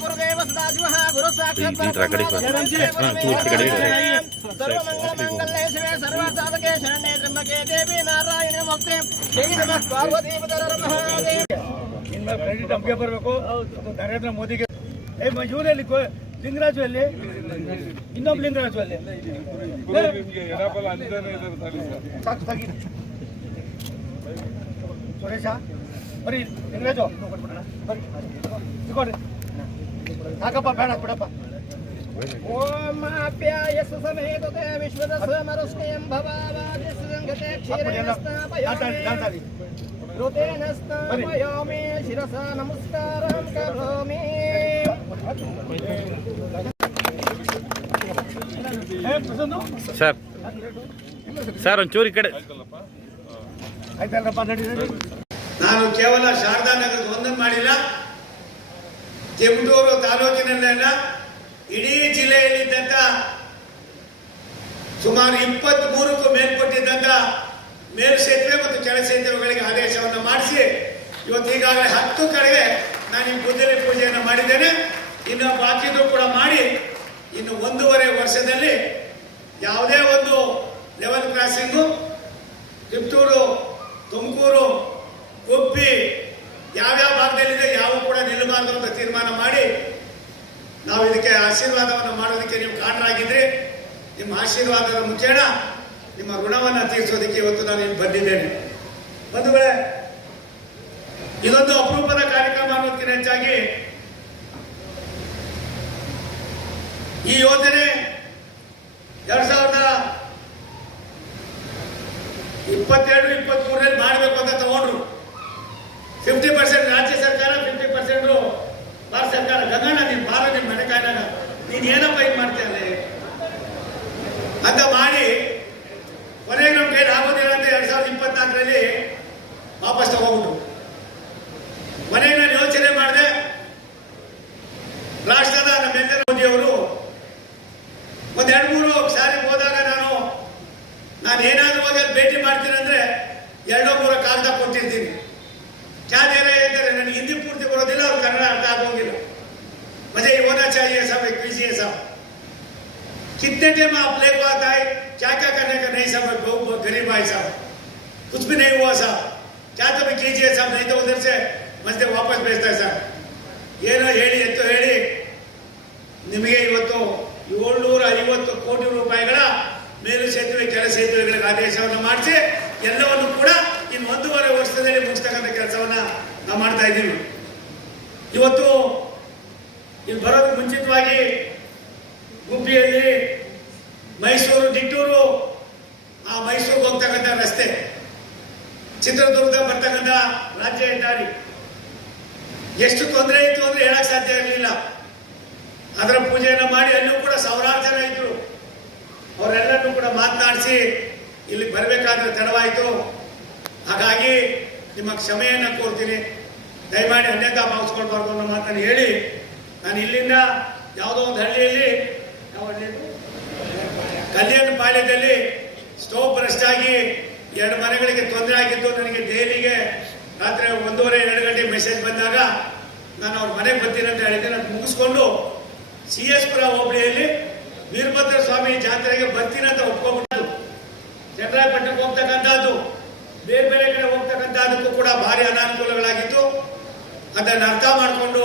ಓಂ ಯೋಪಾಂ ಪುಷ್ಪಂ ವೇದ ಪುಷ್ಪವಾನ್ ತದಾವಾಹಂ ಪುಷ್ಪಮಾನ್ ಭವತೆ ಚಂದ್ರಮಾವಾಪಂ ಪುಷ್ಪಂ ಪುಷ್ಪವಾನ್ ತದಾವಾಹಂ ಪುಷ್ಪಮಾನ್ ಭವತೆ ಯಾ ಏವ ತಯೇ ವಾಸ್ಮೈ ಮಯಶ್ಚಂತೆ ತಯೇ ಪರಸ್ತವಂತೆ ರಾಜ್ಯಾಯ ಓಂ ಗುರುದೇವ ಮಹಾದೇವ ಗುರುದೇವ ಗುರು ಸಾಕ್ಷಾತ್ ಸರ್ವಮಂಗಲಮಂಗಲೇ ಶಿವೆ ಸರ್ವಸಾಧಕೆ ಶರಣ್ಯೇ ತ್ರ್ಯಂಬಕೆ ದೇವಿ ನಾರಾಯಣ ನಮಸ್ತೆ ಜೈ ನಮಃ ಪಾರ್ವತಿ ಪದರ ಮಹಾದೇವ. ಇನ್ಮೇಲೆ ಕ್ರೆಡಿಟ್ ನಮಗೆ ಬರಬೇಕು. ನರೇಂದ್ರ ಮೋದಿಗೆ. ಏ ಮಂಜೂರಲ್ಲಿ ಲಿಂಗರಾಜು ಅಲ್ಲಿ ಇನ್ನೊಬ್ಬ ಲಿಂಗರಾಜು ಅಲ್ಲಿ ಸುರೇಶ ಬರೀ ಲಿಂಗರಾಜು. ಬರೀ. ಸಾಕಪ್ಪ ಬೇಡ ಬಿಡಪ್ಪ. ಓಂ ಆಪ್ಯಾಯಸ್ಸು ಸಮೇತತೆ ವಿಶ್ವದ ಸಮರಸ್ನೇಯಂ ಭವಾವಾದಿ ಸಂಗತೆ ಕ್ಷೀರೇಣ ಸ್ಥಾಪಯಾಮಿ. ಋತೇನ ಸ್ಥಾಪಯಾಮಿ ಶಿರಸ ನಮಸ್ಕಾರಂ ಕರೋಮಿ. ಏ ಪ್ರಸನ್ನು? ಸರ್. ಸರ್ ಒಂಚೂರು ಈ ಕಡೆ. ನಾನು ಕೇವಲ ಶಾರದಾ ನಗರದ ಒಂದನ್ನು ಮಾಡಿಲ್ಲ. ಕೆಮ್ಮಟೂರು ತಾಲೂಕಿನಲ್ಲೆಲ್ಲ ಇಡೀ ಜಿಲ್ಲೆಯಲ್ಲಿದ್ದಂಥ ಸುಮಾರು ಇಪ್ಪತ್ತ್ ಮೂರಕ್ಕೂ ಮೇಲ್ಪಟ್ಟಿದ್ದಂಥ ಮೇಲ್ಸೇತುವೆ ಮತ್ತು ಕೆಳ ಸೇತುವೆಗಳಿಗೆ ಆದೇಶವನ್ನು ಮಾಡಿಸಿ, ಇವತ್ತು ಈಗಾಗಲೇ ಹತ್ತು ಕಡೆಗೆ ನಾನು ಈ ಬುದ್ಧಲಿ ಪೂಜೆಯನ್ನು ಮಾಡಿದ್ದೇನೆ. ಇನ್ನು ಬಾಕಿದು ಕೂಡ ಮಾಡಿ, ಇನ್ನು ಒಂದೂವರೆ ವರ್ಷದಲ್ಲಿ ಯಾವುದೇ ಒಂದು ಲೆವೆಲ್ ಕ್ರಾಸಿಂಗು ಕಿತ್ತೂರು ತುಮಕೂರು ನಾವು ಇದಕ್ಕೆ ಆಶೀರ್ವಾದವನ್ನು ಮಾಡೋದಕ್ಕೆ ನೀವು ಕಾರಣರಾಗಿದ್ರಿ ನಿಮ್ಮ ಆಶೀರ್ವಾದದ ಮುಖೇನ ನಿಮ್ಮ ಋಣವನ್ನು ತೀರಿಸೋದಕ್ಕೆ ಇವತ್ತು ನಾನು ಇಲ್ಲಿ ಬಂದಿದ್ದೇನೆ. ಬಂಧುಗಳೇ, ಇದೊಂದು ಅಪರೂಪದ ಕಾರ್ಯಕ್ರಮ ಅನ್ನೋದಕ್ಕಿಂತ ಹೆಚ್ಚಾಗಿ ಈ ಯೋಜನೆ ಎರಡ್ ಸಾವಿರದ ಇಪ್ಪತ್ತೆರಡು, ಇಪ್ಪತ್ತ್ ಮೂರರಲ್ಲಿ ಮಾಡಬೇಕು ಅಂತ ತಗೊಂಡ್ರು. ಫಿಫ್ಟಿ ಗಂಗಣ್ಣ ನೀನು ಬಾರ ನಿಮ್ಮ ಮನೆ ಕಾಯ್ದಾಗ ನೀನು ಏನಪ್ಪ ಇದು ಮಾಡ್ತೀಯಲ್ಲ ಅಂತ ಮಾಡಿ ಕೊನೆಗೆ ನಮ್ಮ ಕೈಲಿ ಆಗೋದಿಲ್ಲ ಅಂತ ಎರಡ್ ಸಾವಿರದ ಇಪ್ಪತ್ನಾಲ್ಕರಲ್ಲಿ ವಾಪಸ್ ತಗೋಬಿಟ್ಟು ಕೊನೆಗೆ ನಾನು ಯೋಚನೆ ಮಾಡಿದೆ, ರಾಷ್ಟ್ರದ ನಮ್ಮೆಲ್ಲರ ಮೋದಿಯವರು ಒಂದ್ ಎರಡು ಮೂರು ಸಾರಿ ಹೋದಾಗ ನಾನು ನಾನು ಏನಾದ್ರೂ ಹೋಗಿ ಅಲ್ಲಿ ಭೇಟಿ ಮಾಡ್ತೀನಿ ಅಂದ್ರೆ ಎರಡೋ ಮೂರೋ ಕಾಗದ ಕೊಟ್ಟಿರ್ತೀನಿ. ಯಾವ್ದೇನ ಹೇಳ್ತಾರೆ ನನಗೆ ಹಿಂದಿ ಪೂರ್ತಿ ಬರೋದಿಲ್ಲ. चाहिए सब एक कीजिए सब कितने टाइम आप ले को आता है क्या क्या करने का नहीं सब बहुत बहुत गरीब भाई साहब कुछ भी नहीं हुआ साहब क्या तो भी कीजिए साहब नहीं तो उधर से मस्ते वापस भेजता है साहब ಏನೋ ಹೇಳಿ ಎತ್ತು ಹೇಳಿ ನಿಮಗೆ ಇವತ್ತು ಏಳ್ನೂರ ಐವತ್ತು ಕೋಟಿ ರೂಪಾಯಿಗಳ ಮೇಲು ಸೇತುವೆ ಕೆಳ ಸೇತುವೆಗಳಿಗೆ ಆದೇಶವನ್ನು ಮಾಡಿಸಿ ಎಲ್ಲವನ್ನು ಕೂಡ ಇನ್ನು ಒಂದೂವರೆ ವರ್ಷದಲ್ಲಿ ಮುಗಿಸ್ತಕ್ಕಂಥ ಕೆಲಸವನ್ನ ನಾವು ಮಾಡ್ತಾ ಇದ್ದೀವಿ ಇವತ್ತು ಇಲ್ಲಿ ಬರೋದು ಮುಂಚಿತವಾಗಿ ಗುಬ್ಬಿಯಲ್ಲಿ ಮೈಸೂರು, ದಿಟ್ಟೂರು, ಆ ಮೈಸೂರಿಗೆ ಹೋಗ್ತಕ್ಕಂಥ ರಸ್ತೆ ಚಿತ್ರದುರ್ಗ ಬರ್ತಕ್ಕಂಥ ರಾಜ್ಯ ಹೆದ್ದಾರಿ. ಎಷ್ಟು ತೊಂದರೆ ಇತ್ತು ಅಂದ್ರೆ ಹೇಳಕ್ ಸಾಧ್ಯ ಇರಲಿಲ್ಲ. ಅದರ ಪೂಜೆಯನ್ನು ಮಾಡಿ ಅಲ್ಲೂ ಕೂಡ ಸಾವಿರಾರು ಜನ ಇದ್ರು. ಅವರೆಲ್ಲರನ್ನೂ ಕೂಡ ಮಾತನಾಡಿಸಿ ಇಲ್ಲಿ ಬರಬೇಕಾದ್ರೆ ತಡವಾಯಿತು. ಹಾಗಾಗಿ ನಿಮ್ಮ ಕ್ಷಮೆಯನ್ನು ಕೋರ್ತೀನಿ. ದಯಮಾಡಿ ಅನ್ಯತಾ ಭಾವಿಸ್ಕೊಳ್ಬಾರ್ದು ಅನ್ನೋ ಮಾತನ್ನು ಹೇಳಿ ನಾನು ಇಲ್ಲಿಂದ ಯಾವುದೋ ಒಂದು ಹಳ್ಳಿಯಲ್ಲಿ ಕಲ್ಯಾಣ ಪಾಳ್ಯದಲ್ಲಿ ಸ್ಟೋವ್ ಬ್ರಸ್ಟ್ ಆಗಿ ಎರಡು ಮನೆಗಳಿಗೆ ತೊಂದರೆ ಆಗಿತ್ತು ನನಗೆ ಡೈಲಿಗೆ ರಾತ್ರಿ ಒಂದೂವರೆ, ಎರಡು ಗಂಟೆ ಮೆಸೇಜ್ ಬಂದಾಗ ನಾನು ಅವ್ರ ಮನೆಗೆ ಬರ್ತೀನಿ ಅಂತ ಹೇಳಿದ್ದೆ. ನಾನು ಮುಗಿಸ್ಕೊಂಡು ಸಿ ಎಸ್ ಪುರ ಹೋಬಳಿಯಲ್ಲಿ ವೀರಭದ್ರ ಸ್ವಾಮಿ ಜಾತ್ರೆಗೆ ಬರ್ತೀನಿ ಅಂತ ಒಪ್ಕೊಂಡ್ಬಿಟ್ಟು ಚಂದ್ರಾಯಪಟ್ಟಣಕ್ಕೆ ಹೋಗ್ತಕ್ಕಂಥದ್ದು, ಬೇರೆ ಬೇರೆ ಕಡೆ ಹೋಗ್ತಕ್ಕಂಥದ್ದಕ್ಕೂ ಕೂಡ ಭಾರಿ ಅನಾನುಕೂಲಗಳಾಗಿತ್ತು ಅದನ್ನು ಅರ್ಥ ಮಾಡಿಕೊಂಡು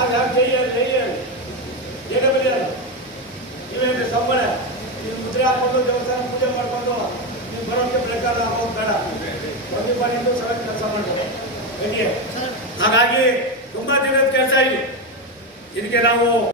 నాకు యాడ్ చేయాలి చేయాలి ಏನಂಬಲಿಯಾರ ಇವೇನು ಸಂಬಳ ನೀವು ಮುದ್ರೆ ಹಾಕೊಂಡು ದೇವಸ್ಥಾನ ಪೂಜೆ ಮಾಡಿಕೊಂಡು ನೀವು ಬರೋಕ್ಕೆ ಪ್ರಕಾರ ಹಾಕೋದು ಬೇಡ ಒಂದು ಬಾರಿಯಿಂದ ಸರಕು ಕೆಲಸ ಮಾಡ್ತಾರೆ ಹಾಗಾಗಿ ತುಂಬಾ ದಿನದ ಕೆಲಸ ಇದು. ಇದಕ್ಕೆ ನಾವು